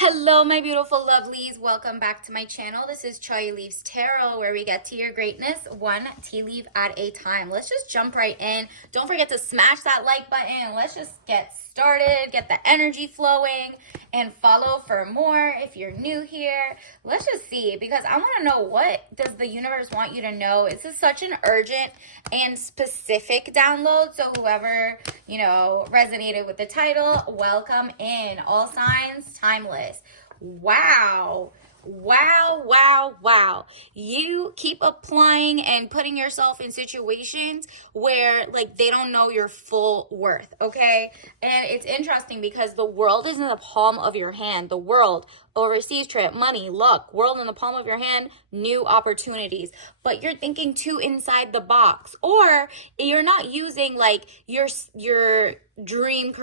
Hello, my beautiful lovelies. Welcome back to my channel. This is Choi Leaves Tarot, where we get to your greatness one tea leaf at a time. Let's just jump right in. Don't forget to smash that like button. Let's just get started, get the energy flowing, and follow for more if you're new here. Let's just see, because I want to know, what does the universe want you to know? This is such an urgent and specific download, so whoever, resonated with the title, welcome in. All signs timeless. Wow. Wow, wow, wow. You keep applying and putting yourself in situations where they don't know your full worth, okay? And it's interesting because the world is in the palm of your hand. The world, overseas trip, money, luck, world in the palm of your hand, new opportunities. But you're thinking too inside the box, or you're not using your dream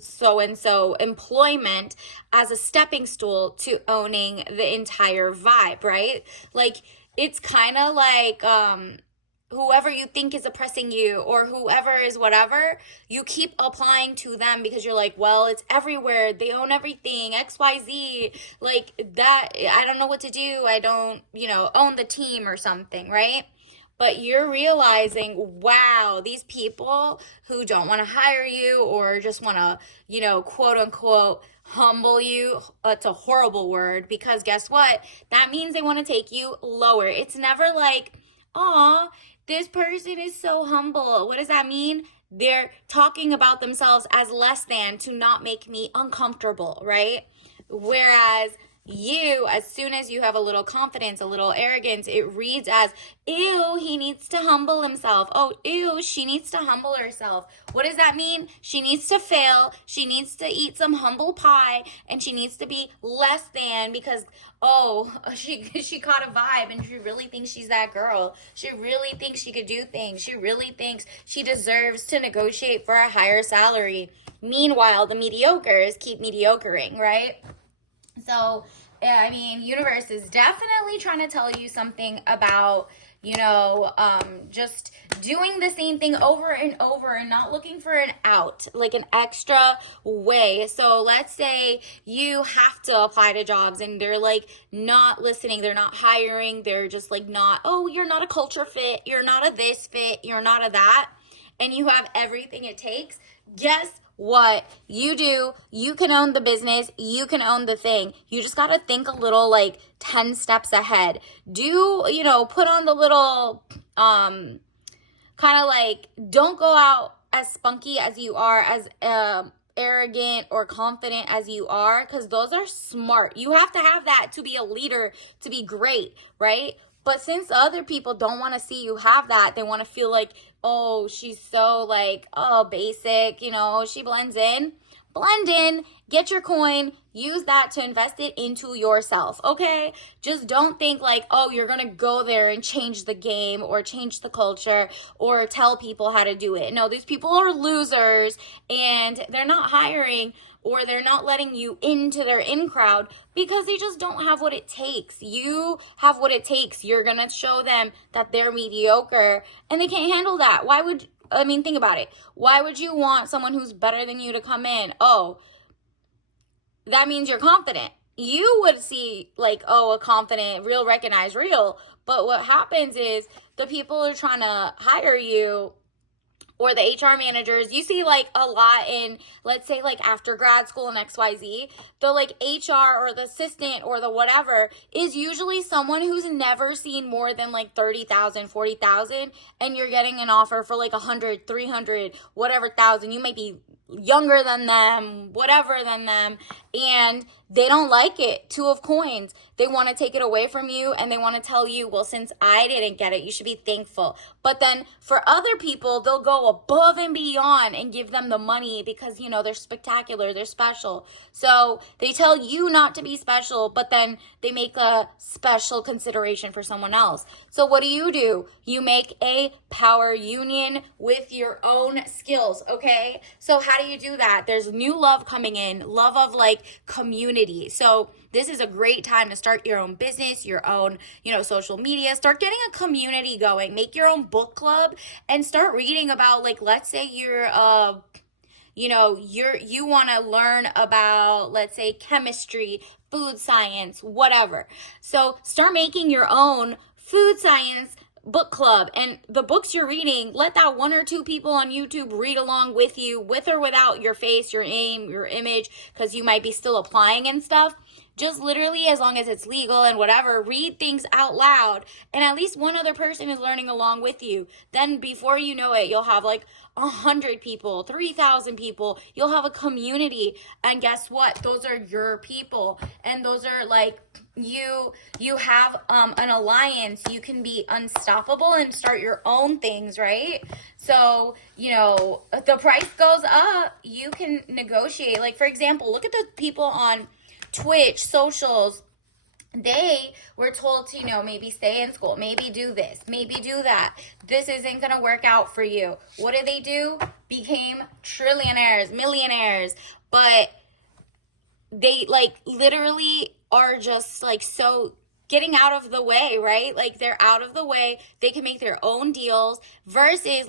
so-and-so employment as a stepping stool to owning the entire vibe, right? It's kind of whoever you think is oppressing you, or whoever is whatever, you keep applying to them because you're like, well, it's everywhere. They own everything, XYZ, that. I don't know what to do. I don't, own the team or something, right? But you're realizing, wow, these people who don't want to hire you or just want to, quote unquote, humble you. It's a horrible word, because guess what? That means they want to take you lower. It's never like, aw, this person is so humble. What does that mean? They're talking about themselves as less than to not make me uncomfortable, right? Whereas you, as soon as you have a little confidence, a little arrogance, it reads as, ew, he needs to humble himself. Oh, ew, she needs to humble herself. What does that mean? She needs to fail. She needs to eat some humble pie, and she needs to be less than because, oh, she caught a vibe and she really thinks she's that girl. She really thinks she could do things. She really thinks she deserves to negotiate for a higher salary. Meanwhile, the mediocres keep mediocring, right? So, universe is definitely trying to tell you something about, just doing the same thing over and over and not looking for an out, like an extra way. So let's say you have to apply to jobs and they're not listening. They're not hiring. They're just not, oh, you're not a culture fit. You're not a this fit. You're not a that. And you have everything it takes. Guess what you do? You can own the business. You can own the thing. You just got to think a little 10 steps ahead. Put on the little, don't go out as spunky as you are, as arrogant or confident as you are, because those are smart. You have to have that to be a leader, to be great, right? But since other people don't want to see you have that, they want to feel like, oh, she's so basic, she blends in. Blend in, get your coin, use that to invest it into yourself, okay? Just don't think oh, you're going to go there and change the game or change the culture or tell people how to do it. No, these people are losers and they're not hiring, or they're not letting you into their in crowd because they just don't have what it takes. You have what it takes. You're going to show them that they're mediocre and they can't handle that. Think about it. Why would you want someone who's better than you to come in? Oh, that means you're confident. You would see a confident, real, recognize real. But what happens is the people are trying to hire you, or the HR managers, you see a lot in, let's say after grad school and XYZ, the HR or the assistant or the whatever is usually someone who's never seen more than 30,000, 40,000, and you're getting an offer for 100, 300, whatever thousand. You might be younger than them, whatever than them, and they don't like it. Two of coins. They want to take it away from you, and they want to tell you, well, since I didn't get it, you should be thankful. But then for other people, they'll go above and beyond and give them the money because, they're spectacular, they're special. So they tell you not to be special, but then they make a special consideration for someone else. So what do? You make a power union with your own skills, okay? So how do you do that? There's new love coming in, love of community. So this is a great time to start your own business, your own, social media. Start getting a community going. Make your own book club and start reading about, let's say you're you want to learn about, let's say, chemistry, food science, whatever. So start making your own food science book club, and the books you're reading, let that one or two people on YouTube read along with you, with or without your face, your name, your image, because you might be still applying and stuff. Just literally, as long as it's legal and whatever, read things out loud, and at least one other person is learning along with you. Then before you know it, you'll have like 100 people, 3,000 people. You'll have a community, and guess what? Those are your people, and those are like you have an alliance. You can be unstoppable and start your own things, right? So if the price goes up, you can negotiate. Like, for example, look at the people on Twitch, socials. They were told to, maybe stay in school, maybe do this, maybe do that. This isn't going to work out for you. What did they do? Became trillionaires, millionaires. But they like literally are just like so getting out of the way, right? Like, they're out of the way. They can make their own deals versus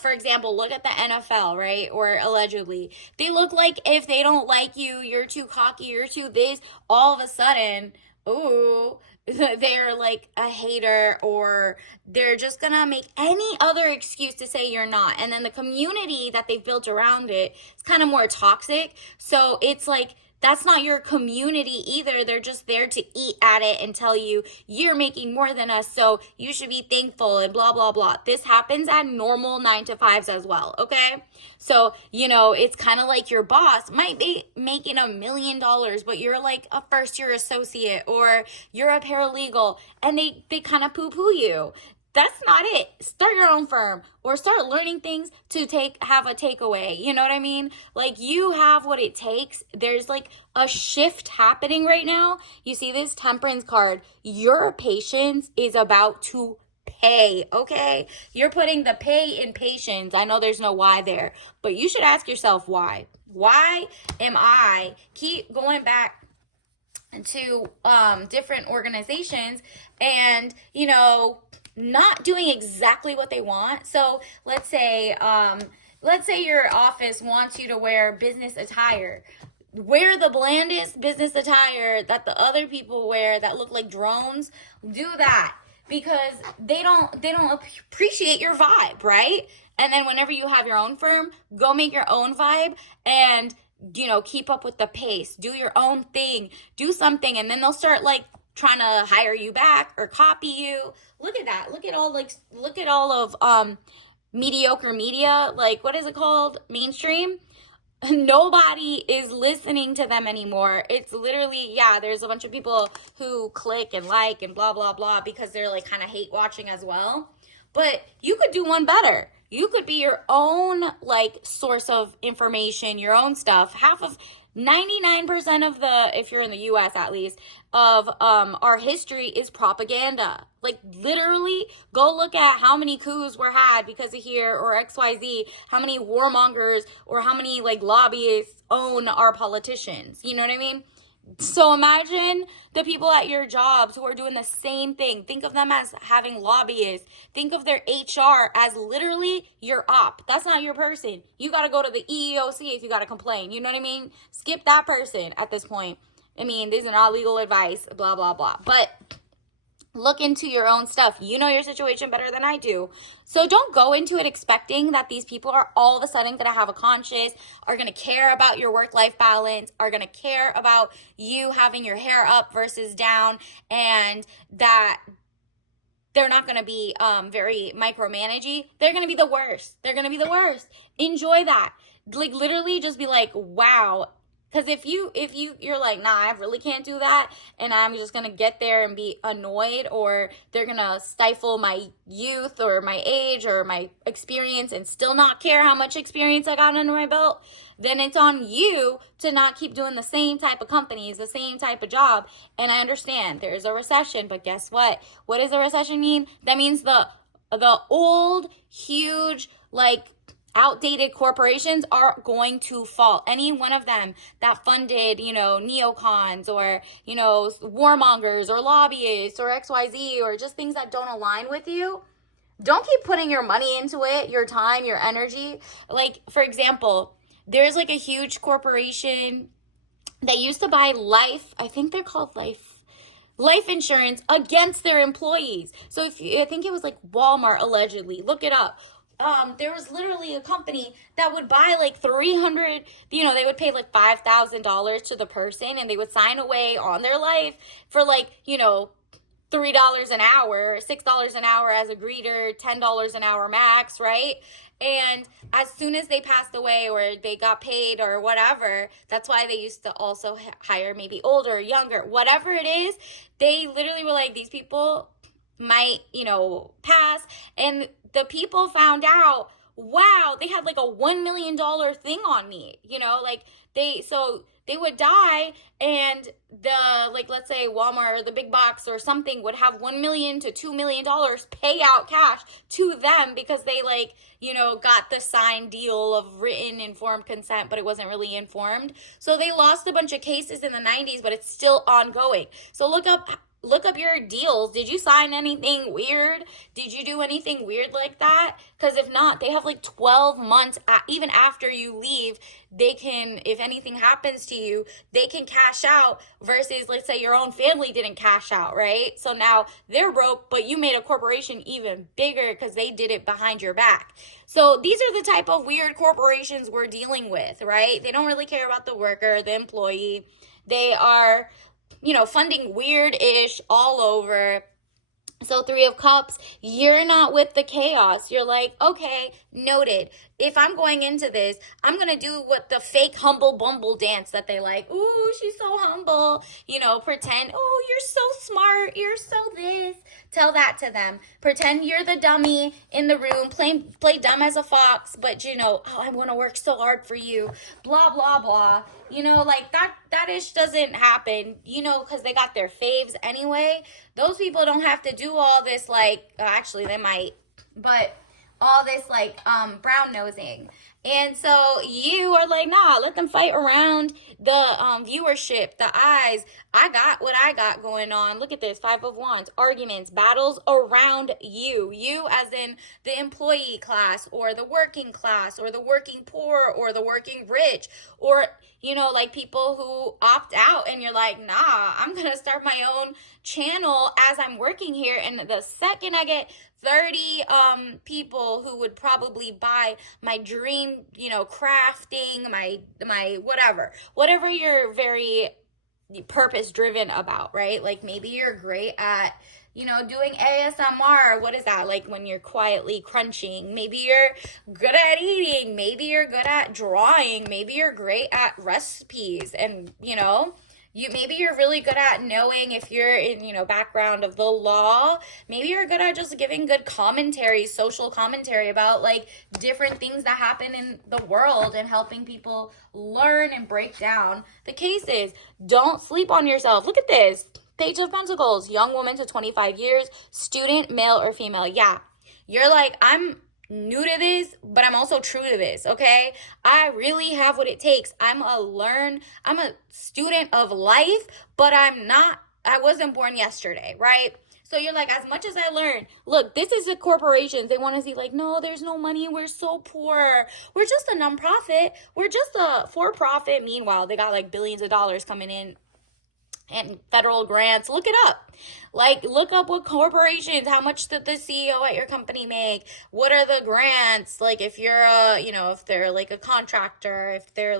for example, look at the NFL, right? Or allegedly. They look like if they don't like you, you're too cocky, you're too this, all of a sudden, ooh, they're like a hater, or they're just gonna make any other excuse to say you're not. And then the community that they've built around it is kind of more toxic. So it's like, that's not your community either. They're just there to eat at it and tell you you're making more than us, so you should be thankful and blah, blah, blah. This happens at normal 9-to-5s as well, okay? So, it's kind of like your boss might be making $1 million, but you're like a first-year associate or you're a paralegal, and they kind of poo-poo you. That's not it. Start your own firm or start learning things to have a takeaway. You know what I mean? Like, you have what it takes. There's like a shift happening right now. You see this temperance card. Your patience is about to pay, okay? You're putting the pay in patience. I know there's no why there, but you should ask yourself why. Why am I keep going back to different organizations and, not doing exactly what they want? So let's say your office wants you to wear business attire. Wear the blandest business attire that the other people wear that look like drones. Do that, because they don't appreciate your vibe, right? And then whenever you have your own firm, go make your own vibe and keep up with the pace. Do your own thing. Do something, and then they'll start like trying to hire you back or copy you. Look at that. Look at all of mediocre media. Like, what is it called? Mainstream. Nobody is listening to them anymore. It's literally, there's a bunch of people who click and like and blah, blah, blah, because they're like kind of hate watching as well. But you could do one better. You could be your own like source of information, your own stuff. 99% of if you're in the US at least, of our history is propaganda. Like, literally, go look at how many coups were had because of here or XYZ, how many warmongers or how many like lobbyists own our politicians. You know what I mean? So imagine the people at your jobs who are doing the same thing. Think of them as having lobbyists. Think of their HR as literally your op. That's not your person. You got to go to the EEOC if you got to complain. You know what I mean? Skip that person at this point. I mean, these are not legal advice, blah, blah, blah. But look into your own stuff. You know your situation better than I do. So don't go into it expecting that these people are all of a sudden going to have a conscience, are going to care about your work-life balance, are going to care about you having your hair up versus down, and that they're not going to be very micromanagey. They're going to be the worst. They're going to be the worst. Enjoy that. Like, literally just be like, wow. Because if you're like, nah, I really can't do that, and I'm just going to get there and be annoyed, or they're going to stifle my youth or my age or my experience and still not care how much experience I got under my belt, then it's on you to not keep doing the same type of companies, the same type of job. And I understand there's a recession, but guess what? What does a recession mean? That means the old, huge, like, outdated corporations are going to fall. Any one of them that funded, neocons or, warmongers or lobbyists or XYZ or just things that don't align with you, don't keep putting your money into it, your time, your energy. Like, for example, there's like a huge corporation that used to buy life, I think they're called life insurance against their employees. So I think it was like Walmart, allegedly, look it up. There was literally a company that would buy like 300, they would pay like $5,000 to the person, and they would sign away on their life for like, $3 an hour, $6 an hour as a greeter, $10 an hour max, right? And as soon as they passed away or they got paid or whatever, that's why they used to also hire maybe older or younger, whatever it is, they literally were like, these people might, pass. And the people found out, wow, they had like a $1 million thing on me, they would die, and let's say Walmart or the big box or something would have $1 million to $2 million pay out cash to them because they got the signed deal of written informed consent, but it wasn't really informed. So they lost a bunch of cases in the 90s, but it's still ongoing. So look up your deals. Did you sign anything weird? Did you do anything weird like that? Because if not, they have like 12 months, even after you leave, they can, if anything happens to you, they can cash out versus, let's say your own family didn't cash out, right? So now they're broke, but you made a corporation even bigger because they did it behind your back. So these are the type of weird corporations we're dealing with, right? They don't really care about the worker, the employee. They are funding weird-ish all over. So 3 of Cups, you're not with the chaos. You're like, okay, noted. If I'm going into this, I'm going to do what the fake humble bumble dance that they like. Ooh, she's so humble. Pretend, oh, you're so smart. You're so this. Tell that to them. Pretend you're the dummy in the room. Play dumb as a fox, but oh, I'm going to work so hard for you. Blah, blah, blah. That ish doesn't happen, because they got their faves anyway. Those people don't have to do all this, actually they might, but all this brown nosing. And so you are like, nah, let them fight around the viewership, the eyes. I got what I got going on. Look at this, 5 of Wands, arguments, battles around you. You as in the employee class or the working class or the working poor or the working rich, or people who opt out and you're like, nah, I'm going to start my own channel as I'm working here. And the second I get 30 people who would probably buy my dream, crafting, my whatever you're very purpose driven about, right? Like maybe you're great at doing ASMR. What is that? Like when you're quietly crunching. Maybe you're good at eating. Maybe you're good at drawing. Maybe you're great at recipes. And, maybe you're really good at knowing if you're in, background of the law. Maybe you're good at just giving good commentary, social commentary about different things that happen in the world and helping people learn and break down the cases. Don't sleep on yourself. Look at this. Page of Pentacles, young woman to 25 years, student, male or female. Yeah, you're like, I'm new to this, but I'm also true to this, okay? I really have what it takes. I'm a student of life, but I wasn't born yesterday, right? So you're like, as much as I learned, look, this is the corporations. They want to see no, there's no money. We're so poor. We're just a nonprofit. We're just a for-profit. Meanwhile, they got billions of dollars coming in and federal grants. Look it up. Look up what corporations, how much did the CEO at your company make? What are the grants? If you're if they're a contractor, if they're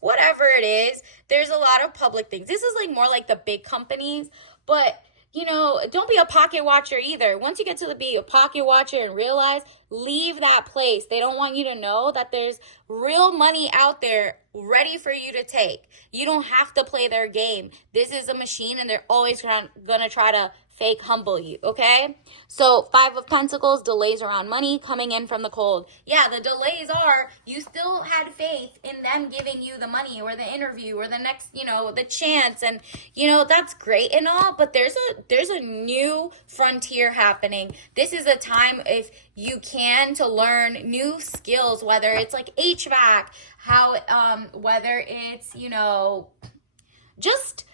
whatever it is, there's a lot of public things. This is more like the big companies, but don't be a pocket watcher either. Once you get to be a pocket watcher and realize, leave that place. They don't want you to know that there's real money out there ready for you to take. You don't have to play their game. This is a machine, and they're always gonna try to fake humble you, okay? So 5 of Pentacles, delays around money coming in from the cold. Yeah, the delays are you still had faith in them giving you the money or the interview or the next, the chance. And, that's great and all, but there's a new frontier happening. This is a time, if you can, to learn new skills, whether it's HVAC, whether it's, just,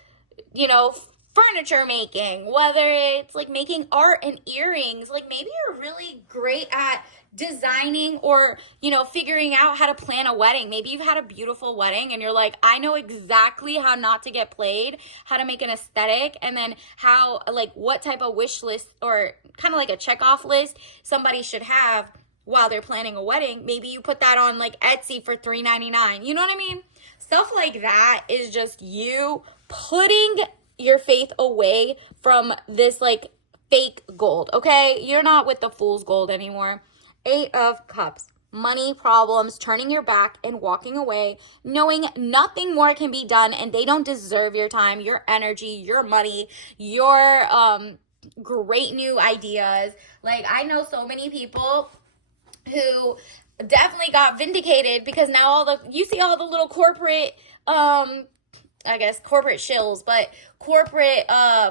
furniture making, whether it's making art and earrings. Maybe you're really great at designing or, you know, figuring out how to plan a wedding. Maybe you've had a beautiful wedding and you're like, I know exactly how not to get played, how to make an aesthetic, and then how, like, what type of wish list or kind of like a check off list somebody should have while they're planning a wedding. Maybe you put that on like Etsy for $3.99. You know what I mean? Stuff like that is just you putting your faith away from this like fake gold, okay? You're not with the fool's gold anymore. 8 of Cups. Money problems, turning your back and walking away, knowing nothing more can be done and they don't deserve your time, your energy, your money, your great new ideas. Like, I know so many people who definitely got vindicated because now you see all the little corporate I guess corporate shills, but corporate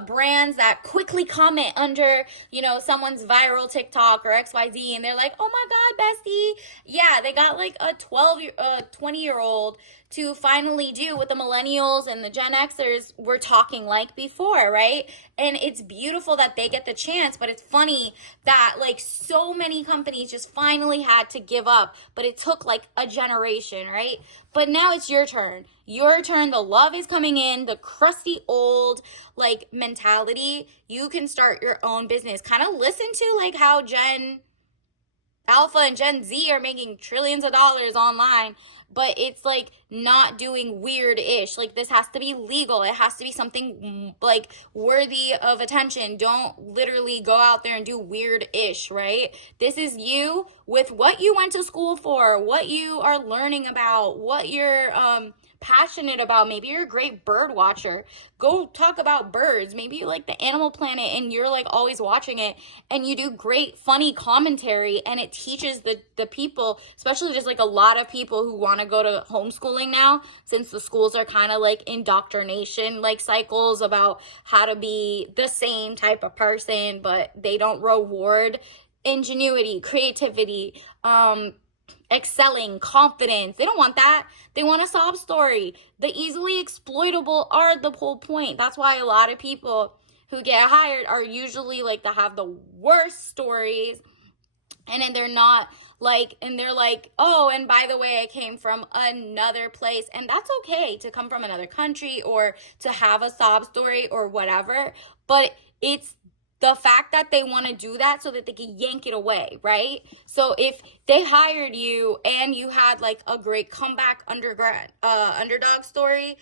brands that quickly comment under, you know, someone's viral TikTok or XYZ, and they're like, oh my God, bestie. Yeah, they got like a 20-year-old to finally do what the millennials and the Gen Xers were talking like before, right? And it's beautiful that they get the chance, but it's funny that like so many companies just finally had to give up, but it took like a generation, right? But now it's your turn. Your turn. The love is coming in, the crusty old like mentality. You can start your own business. Kind of listen to like how Gen Alpha and Gen Z are making trillions of dollars online, but it's like not doing weird-ish. Like, this has to be legal. It has to be something like worthy of attention. Don't literally go out there and do weird-ish, right? This is you with what you went to school for, what you are learning about, what you're passionate about. Maybe you're a great bird watcher. Go talk about birds. Maybe you like the Animal Planet and you're like always watching it, and you do great funny commentary, and it teaches the people, especially just like a lot of people who want to go to homeschooling now, since the schools are kind of like indoctrination like cycles about how to be the same type of person, but they don't reward ingenuity, creativity, excelling, confidence. They don't want that. They want a sob story. The easily exploitable are the whole point. That's why a lot of people who get hired are usually like to have the worst stories, and then they're not like, and they're like, oh, and by the way, I came from another place. And that's okay to come from another country or to have a sob story or whatever, but it's the fact that they want to do that so that they can yank it away, right? So if they hired you and you had like a great comeback underdog story,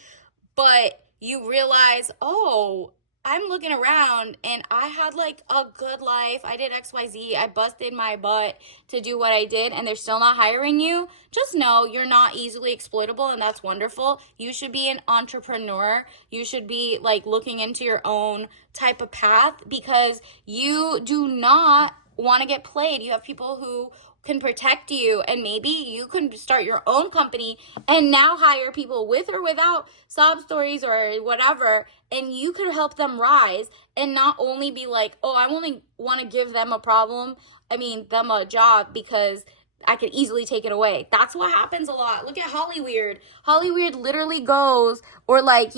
but you realize, oh, I'm looking around and I had like a good life. I did XYZ. I busted my butt to do what I did, and they're still not hiring you. Just know you're not easily exploitable, and that's wonderful. You should be an entrepreneur. You should be like looking into your own type of path, because you do not want to get played. You have people who can protect you, and maybe you can start your own company and now hire people with or without sob stories or whatever, and you could help them rise and not only be like, oh, I only want to give them them a job because I could easily take it away. That's what happens a lot. Look at Hollyweird. Hollyweird literally goes, or like,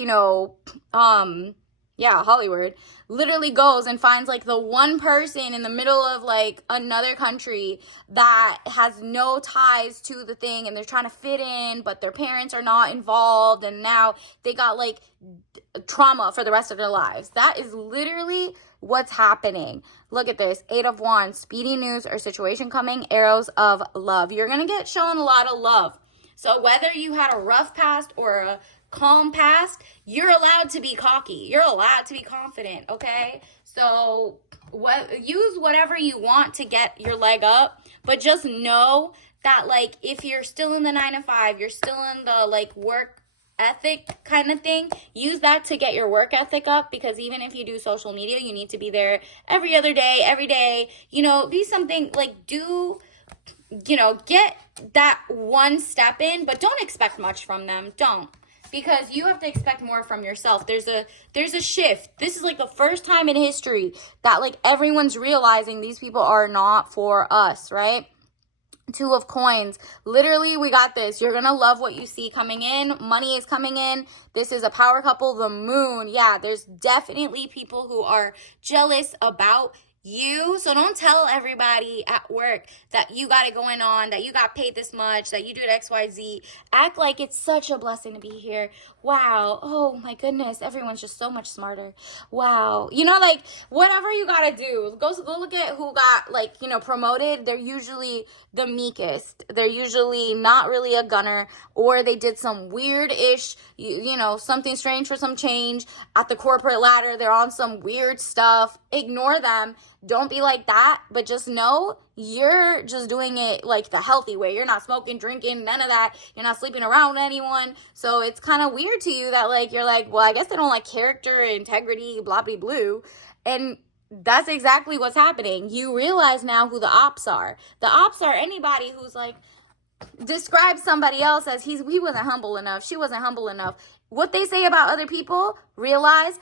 Hollywood literally goes and finds like the one person in the middle of like another country that has no ties to the thing, and they're trying to fit in, but their parents are not involved, and now they got like trauma for the rest of their lives. That is literally what's happening. Look at this. 8 of Wands, speedy news or situation coming, arrows of love. You're going to get shown a lot of love. So whether you had a rough past or a calm past, you're allowed to be cocky. You're allowed to be confident, okay? So use whatever you want to get your leg up, but just know that like if you're still in the 9 to 5, you're still in the like work ethic kind of thing, use that to get your work ethic up, because even if you do social media, you need to be there every other day, every day, do something like get that one step in, but don't expect much from them. Don't. Because you have to expect more from yourself. There's a shift. This is like the first time in history that like everyone's realizing these people are not for us, right? 2 of Coins. Literally, we got this. You're going to love what you see coming in. Money is coming in. This is a power couple, the moon. Yeah, there's definitely people who are jealous about So don't tell everybody at work that you got it going on, that you got paid this much, that you do XYZ. Act like it's such a blessing to be here. Wow. Oh my goodness. Everyone's just so much smarter. Wow. Like whatever you got to do, go look at who got promoted. They're usually the meekest. They're usually not really a gunner, or they did some weird-ish, something strange for some change at the corporate ladder. They're on some weird stuff. Ignore them. Don't be like that, but just know you're just doing it like the healthy way. You're not smoking, drinking, none of that. You're not sleeping around anyone. So it's kind of weird to you that you're like, well, I guess they don't like character, integrity, blah, blah, blue. And that's exactly what's happening. You realize now who the ops are. The ops are anybody who's describe somebody else as he wasn't humble enough, she wasn't humble enough. What they say about other people, realize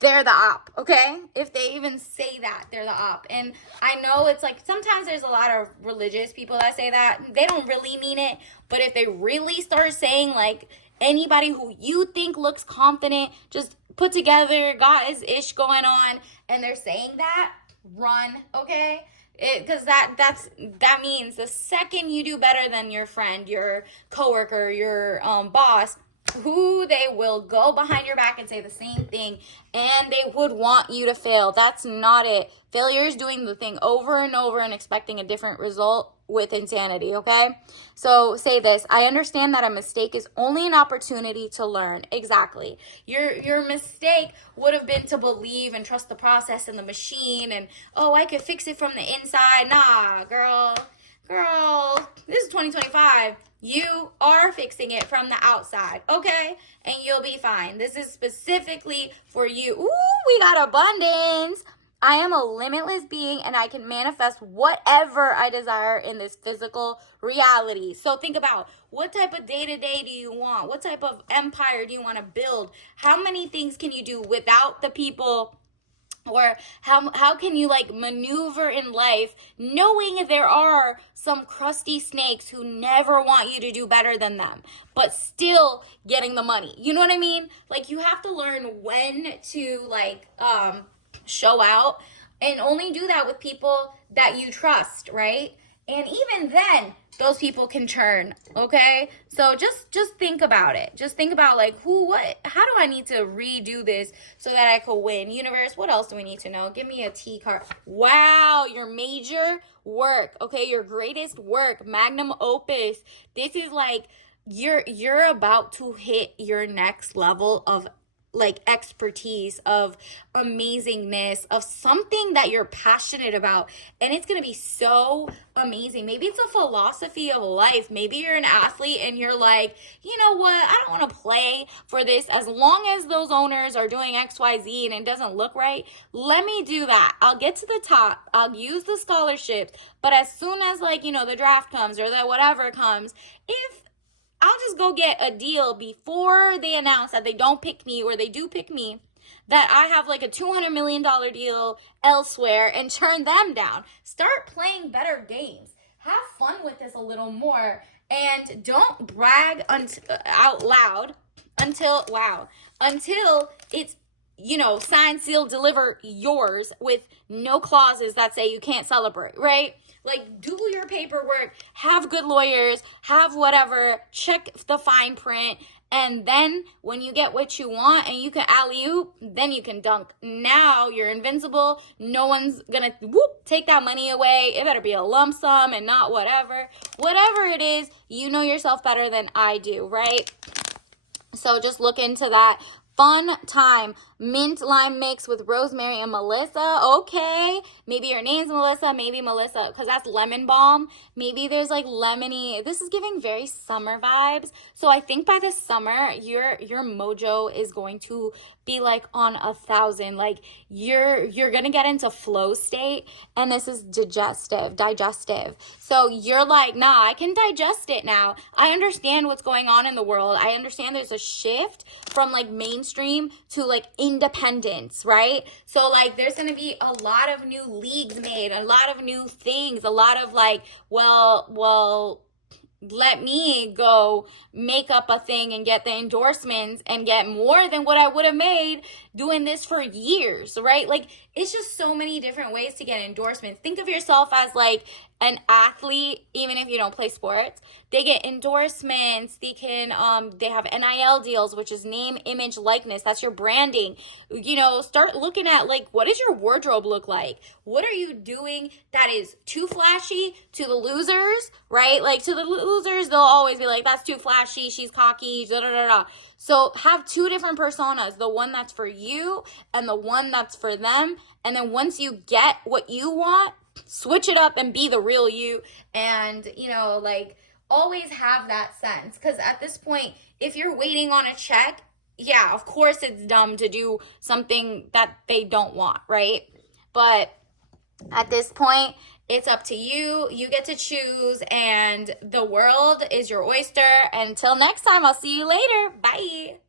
they're the op, okay? If they even say that, they're the op. And I know it's sometimes there's a lot of religious people that say that. They don't really mean it. But if they really start saying anybody who you think looks confident, just put together, got his ish going on, and they're saying that, run, okay? Because that means the second you do better than your friend, your coworker, your boss, who they will go behind your back and say the same thing, and they would want you to fail. That's not it. Failure is doing the thing over and over and expecting a different result with insanity, okay? So say this: I understand that a mistake is only an opportunity to learn. Exactly. Your mistake would have been to believe and trust the process and the machine and, oh, I could fix it from the inside. Nah, girl, this is 2025. You are fixing it from the outside, okay? And you'll be fine. This is specifically for you. Ooh, we got abundance. I am a limitless being, and I can manifest whatever I desire in this physical reality. So think about, what type of day-to-day do you want? What type of empire do you want to build? How many things can you do without the people? Or how can you maneuver in life knowing there are some crusty snakes who never want you to do better than them, but still getting the money? You know what I mean? You have to learn when to show out, and only do that with people that you trust, right? And even then, those people can turn, okay? So just think about it. Just think about how do I need to redo this so that I could win? Universe, what else do we need to know? Give me a T card. Wow, your major work, okay? Your greatest work, magnum opus. This is you're about to hit your next level of expertise, of amazingness, of something that you're passionate about, and it's gonna be so amazing. Maybe it's a philosophy of life. Maybe you're an athlete and you're like, you know what, I don't want to play for this as long as those owners are doing XYZ and it doesn't look right. Let me do that. I'll get to the top, I'll use the scholarships, but as soon as the draft comes or the whatever comes, I'll just go get a deal before they announce that they don't pick me, or they do pick me, that I have a $200 million deal elsewhere, and turn them down. Start playing better games. Have fun with this a little more, and don't brag out loud until it's sign, seal, deliver yours with no clauses that say you can't celebrate, right? Do your paperwork, have good lawyers, have whatever, check the fine print, and then when you get what you want and you can alley-oop, then you can dunk. Now you're invincible. No one's gonna take that money away. It better be a lump sum and not whatever. Whatever it is, you know yourself better than I do, right? So just look into that. Fun time. Mint lime mix with rosemary and Melissa. Okay. Maybe your name's Melissa. Maybe Melissa, because that's lemon balm. Maybe there's lemony. This is giving very summer vibes. So I think by the summer, your mojo is going to be on 1,000. You're going to get into flow state, and this is digestive. So you're nah, I can digest it now. I understand what's going on in the world. I understand there's a shift from mainstream to independence, right? So there's going to be a lot of new leagues made, a lot of new things, a lot of let me go make up a thing and get the endorsements and get more than what I would have made doing this for years, right? Like, it's just so many different ways to get endorsements. Think of yourself as like an athlete, even if you don't play sports. They get endorsements. They can they have NIL deals, which is name, image, likeness. That's your branding. You know, start looking at like, what does your wardrobe look like? What are you doing that is too flashy to the losers, right? Like, to the losers, they'll always be like, that's too flashy, she's cocky, da da da da. So have two different personas, the one that's for you and the one that's for them. And then once you get what you want, switch it up and be the real you. And, you know, like, always have that sense. Because at this point, if you're waiting on a check, yeah, of course it's dumb to do something that they don't want, right? But at this point, it's up to you. You get to choose, and the world is your oyster. Until next time, I'll see you later. Bye.